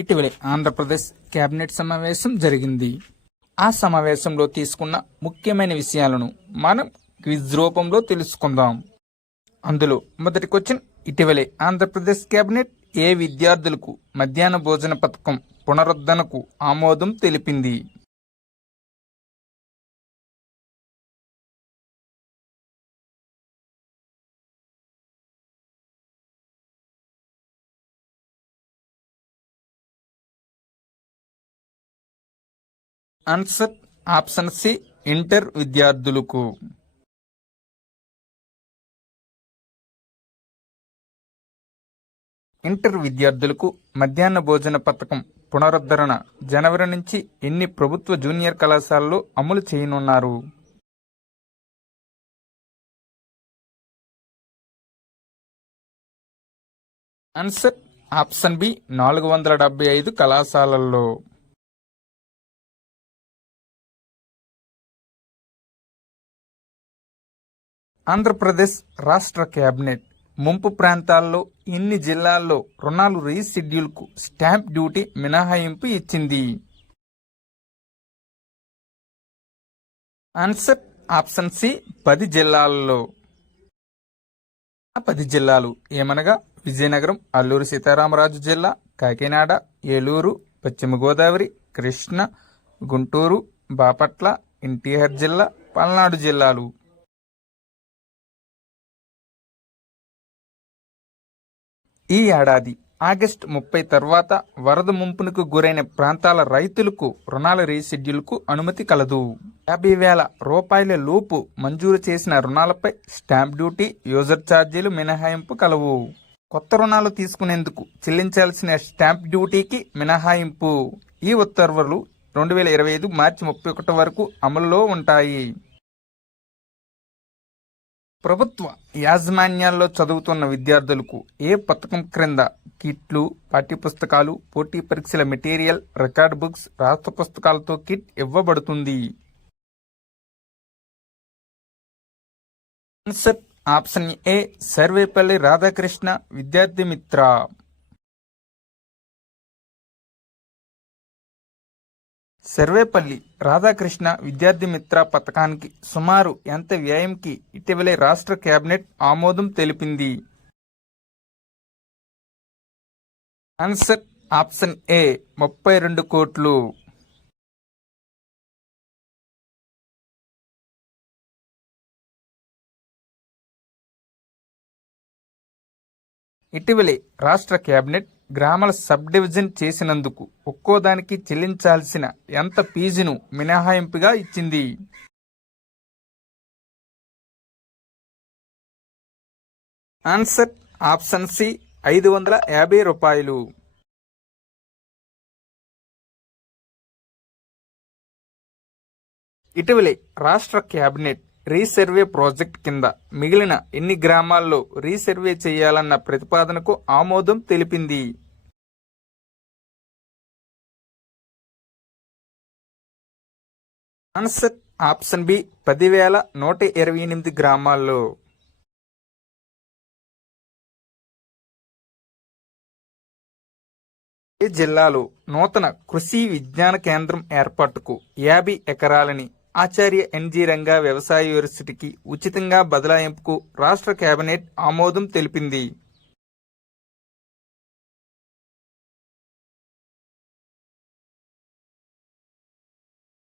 ఇటీవలే ఆంధ్రప్రదేశ్ కేబినెట్ సమావేశం జరిగింది. ఆ సమావేశంలో తీసుకున్న ముఖ్యమైన విషయాలను మనం క్విజ్ రూపంలో తెలుసుకుందాం. అందులో మొదటి క్వశ్చన్, ఇటీవలే ఆంధ్రప్రదేశ్ కేబినెట్ ఏ విద్యార్థులకు మధ్యాహ్న భోజన పథకం పునరుద్ధరణకు ఆమోదం తెలిపింది? ఆన్సర్ ఆప్షన్ సి, ఇంటర్ విద్యార్థులకు. ఇంటర్ విద్యార్థులకు మధ్యాహ్న భోజన పథకం పునరుద్ధరణ జనవరి నుంచి ఎన్ని ప్రభుత్వ జూనియర్ కళాశాలలో అమలు చేయనున్నారు? ఆన్సర్ ఆప్షన్ బి, 475 కళాశాలల్లో. ఆంధ్రప్రదేశ్ రాష్ట్ర కేబినెట్ ముంపు ప్రాంతాల్లో ఎన్ని జిల్లాల్లో రుణాలు రీషెడ్యూల్కు స్టాంప్ డ్యూటీ మినహాయింపు ఇచ్చింది? ఆన్సర్ ఆప్షన్ సి, 10 జిల్లాల్లో. ఆ 10 జిల్లాలు ఏమనగా విజయనగరం, అల్లూరు సీతారామరాజు జిల్లా, కాకినాడ, ఏలూరు, పశ్చిమ గోదావరి, కృష్ణ, గుంటూరు, బాపట్ల, ఎన్టీఆర్ జిల్లా, పల్నాడు జిల్లాలు. ఈ ఏడాది ఆగస్టు 30 తర్వాత వరద ముంపునకు గురైన ప్రాంతాల రైతులకు రుణాల రీషెడ్యూల్కు అనుమతి కలదు. 50,000 రూపాయల లోపు మంజూరు చేసిన రుణాలపై స్టాంప్ డ్యూటీ, యూజర్ ఛార్జీలు మినహాయింపు కలవు. కొత్త రుణాలు తీసుకునేందుకు చెల్లించాల్సిన స్టాంప్ డ్యూటీకి మినహాయింపు. ఈ ఉత్తర్వులు 2025 మార్చి 31 వరకు అమలులో ఉంటాయి. ప్రభుత్వ యాజమాన్యాల్లో చదువుతున్న విద్యార్థులకు ఏ పథకం క్రింద కిట్లు, పాఠ్యపుస్తకాలు, పోటీ పరీక్షల మెటీరియల్, రికార్డ్ బుక్స్, రాష్ట్ర పుస్తకాలతో కిట్ ఇవ్వబడుతుంది? Answer option A, Sarvepalli Radhakrishna విద్యార్థి మిత్ర. సర్వేపల్లి రాధాకృష్ణ విద్యార్థి మిత్ర పథకానికి సుమారు ఎంత వ్యయంకి ఇటీవలే రాష్ట్ర కేబినెట్ ఆమోదం తెలిపింది? ఆన్సర్ ఆప్షన్ ఏ, 32 కోట్లు. ఇటీవలే రాష్ట్ర కేబినెట్ గ్రామాల సబ్ డివిజన్ చేసినందుకు ఒక్కోదానికి చెల్లించాల్సిన ఎంత ఫీజును మినహాయింపుగా ఇచ్చింది? ఆన్సర్ ఆప్షన్ సి, 550 రూపాయలు. ఇటీవలే రాష్ట్ర కేబినెట్ రీసర్వే ప్రాజెక్ట్ కింద మిగిలిన ఎన్ని గ్రామాల్లో రీసర్వే చేయాలన్న ప్రతిపాదనకు ఆమోదం తెలిపింది? ఆన్సర్ ఆప్షన్ బి, 10,128 గ్రామాల్లో. ఈ జిల్లాలో నూతన కృషి విజ్ఞాన కేంద్రం ఏర్పాటుకు 50 ఎకరాలని ఆచార్య ఎన్జీ రంగా వ్యవసాయ యూనివర్సిటీకి ఉచితంగా బదలాయింపుకు రాష్ట్ర కేబినెట్ ఆమోదం తెలిపింది.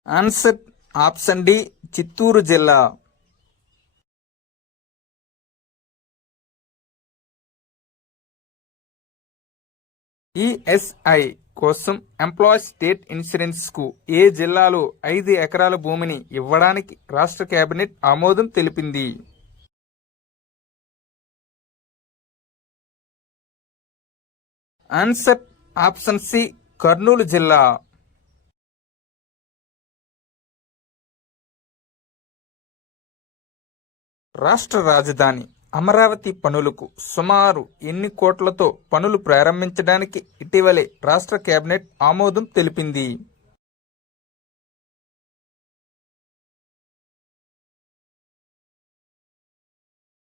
ఆన్సర్ ఆప్షన్ డి, చిత్తూరు జిల్లా. ఈఎస్ఐ కోసం ఎంప్లాయీస్ స్టేట్ ఇన్సూరెన్స్ కు ఏ జిల్లాలో 5 ఎకరాల భూమిని ఇవ్వడానికి రాష్ట్ర కేబినెట్ ఆమోదం తెలిపింది? ఆన్సర్ ఆప్షన్ సి, కర్నూలు జిల్లా. రాష్ట్ర రాజధాని అమరావతి పనులకు సుమారు ఎన్ని కోట్లతో పనులు ప్రారంభించడానికి ఇటీవలే రాష్ట్ర కేబినెట్ ఆమోదం తెలిపింది?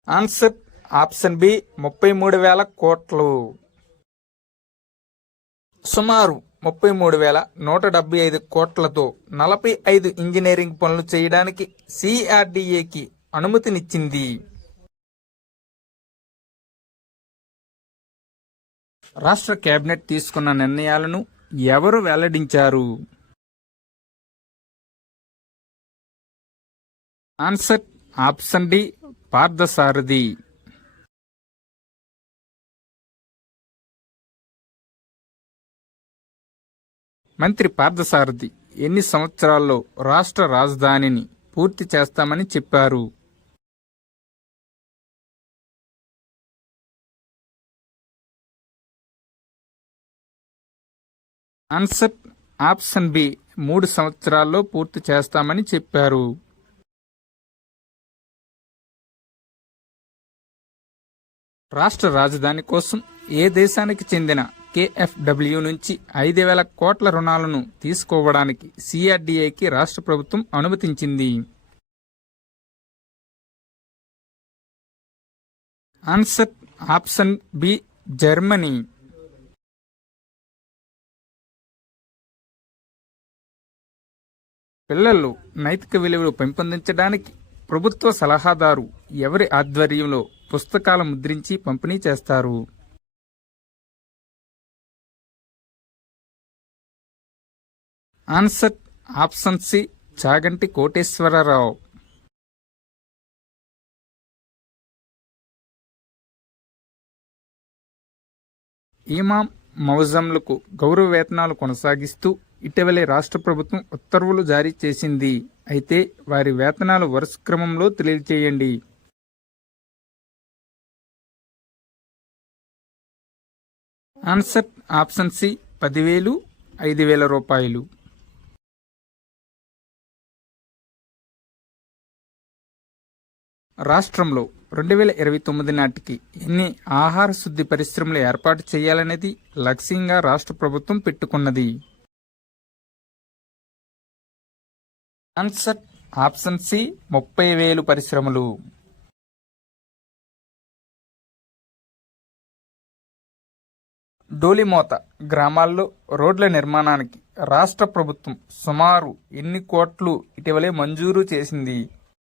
ఆన్సర్ ఆప్షన్ బి, 33,000 కోట్లు. సుమారు 33,175 కోట్లతో 45 ఇంజనీరింగ్ పనులు చేయడానికి సిఆర్డీఏకి అనుమతినిచ్చింది. రాష్ట్ర కేబినెట్ తీసుకున్న నిర్ణయాలను ఎవరు వెల్లడించారు? Answer option D Parthasarathi. మంత్రి పార్థసారథి ఎన్ని సంవత్సరాల్లో రాష్ట్ర రాజధానిని పూర్తి చేస్తామని చెప్పారు? ఆన్సర్ ఆప్షన్ బి 3 సంవత్సరాల్లో పూర్తి చేస్తామని చెప్పారు. రాష్ట్ర రాజధాని కోసం ఏ దేశానికి చెందిన KfW నుంచి 5,000 కోట్ల రుణాలను తీసుకోవడానికి సిఆర్డీఏకి రాష్ట్ర ప్రభుత్వం అనుమతించింది? Answer option B Germany. పిల్లల్లో నైతిక విలువలు పెంపొందించడానికి ప్రభుత్వ సలహాదారు ఎవరి ఆధ్వర్యంలో పుస్తకాలు ముద్రించి పంపిణీ చేస్తారు? Answer option C Chaganti Koteswara Rao. ఇమాం మౌజంలకు గౌరవ వేతనాలు కొనసాగిస్తూ ఇటీవలే రాష్ట్ర ప్రభుత్వం ఉత్తర్వులు జారీ చేసింది. అయితే వారి వేతనాలు వరుస క్రమంలో తెలియజేయండి. ఆన్సర్ ఆప్షన్ సి 10,000, 5,000 రూపాయలు. రాష్ట్రంలో 2029 నాటికి ఎన్ని ఆహార శుద్ధి పరిశ్రమలు ఏర్పాటు చేయాలనేది లక్ష్యంగా రాష్ట్ర ప్రభుత్వం పెట్టుకున్నది? ఆన్సర్ ఆప్షన్ సి 30,000 పరిశ్రమలు. డోలిమోత గ్రామాల్లో రోడ్ల నిర్మాణానికి రాష్ట్ర ప్రభుత్వం సుమారు ఎన్ని కోట్లు ఇటీవలే మంజూరు చేసింది?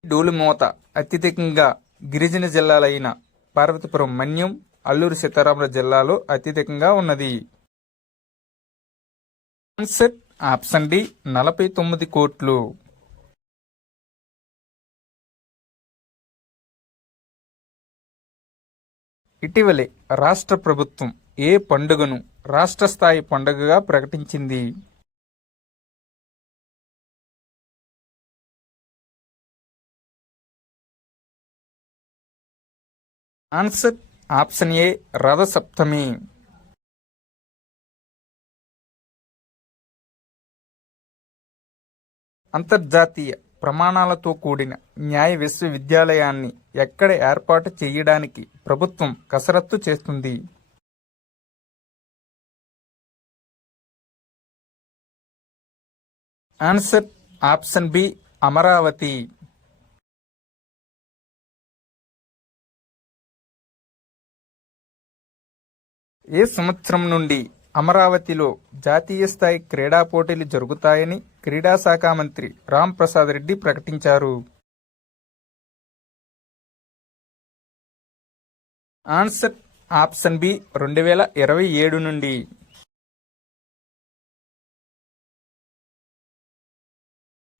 డోలిమోత అత్యధికంగా గిరిజన జిల్లాలైన పార్వతీపురం, మన్యం, అల్లూరి సీతారామరాజు జిల్లాలో అత్యధికంగా ఉన్నది. ఆన్సర్ ఆప్షన్ డి 49 కోట్లు. ఇటీవలే రాష్ట్ర ప్రభుత్వం ఏ పండుగను రాష్ట్ర స్థాయి పండుగగా ప్రకటించింది? Answer option A Rathasaptami. అంతర్జాతీయ ప్రమాణాలతో కూడిన న్యాయ విశ్వవిద్యాలయాన్ని ఎక్కడ ఏర్పాటు చేయడానికి ప్రభుత్వం కసరత్తు చేస్తుంది? Answer option B Amaravati. ఏ సంవత్సరం నుండి అమరావతిలో జాతీయ స్థాయి క్రీడా పోటీలు జరుగుతాయని క్రీడా శాఖ మంత్రి రాంప్రసాద్ రెడ్డి ప్రకటించారు? ఆన్సర్ ఆప్షన్ బి 2027 నుండి.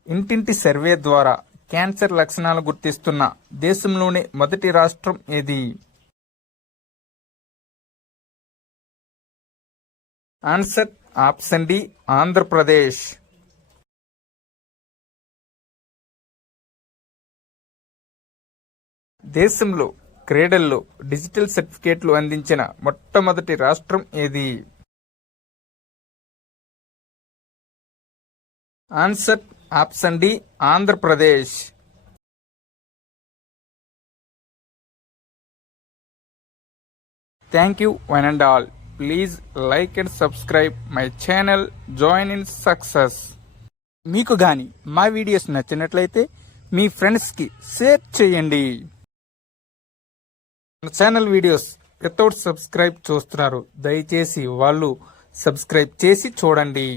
ఇంటింటి సర్వే ద్వారా క్యాన్సర్ లక్షణాలు గుర్తిస్తున్న దేశంలోనే మొదటి రాష్ట్రం ఏది? Answer option D Andhra Pradesh. దేశంలో క్రీడల్లో డిజిటల్ సర్టిఫికేట్లు అందించిన మొట్టమొదటి రాష్ట్రం ఏది? Answer option D Andhra Pradesh. Thank you one and all. Please like and subscribe my channel join in success. మీకు గాని మా వీడియోస్ నచ్చినట్లయితే మీ ఫ్రెండ్స్కి షేర్ చేయండి. మన ఛానల్ వీడియోస్ వితౌట్ సబ్స్క్రైబ్ చూస్తున్నారు, దయచేసి వాళ్ళు సబ్స్క్రైబ్ చేసి చూడండి.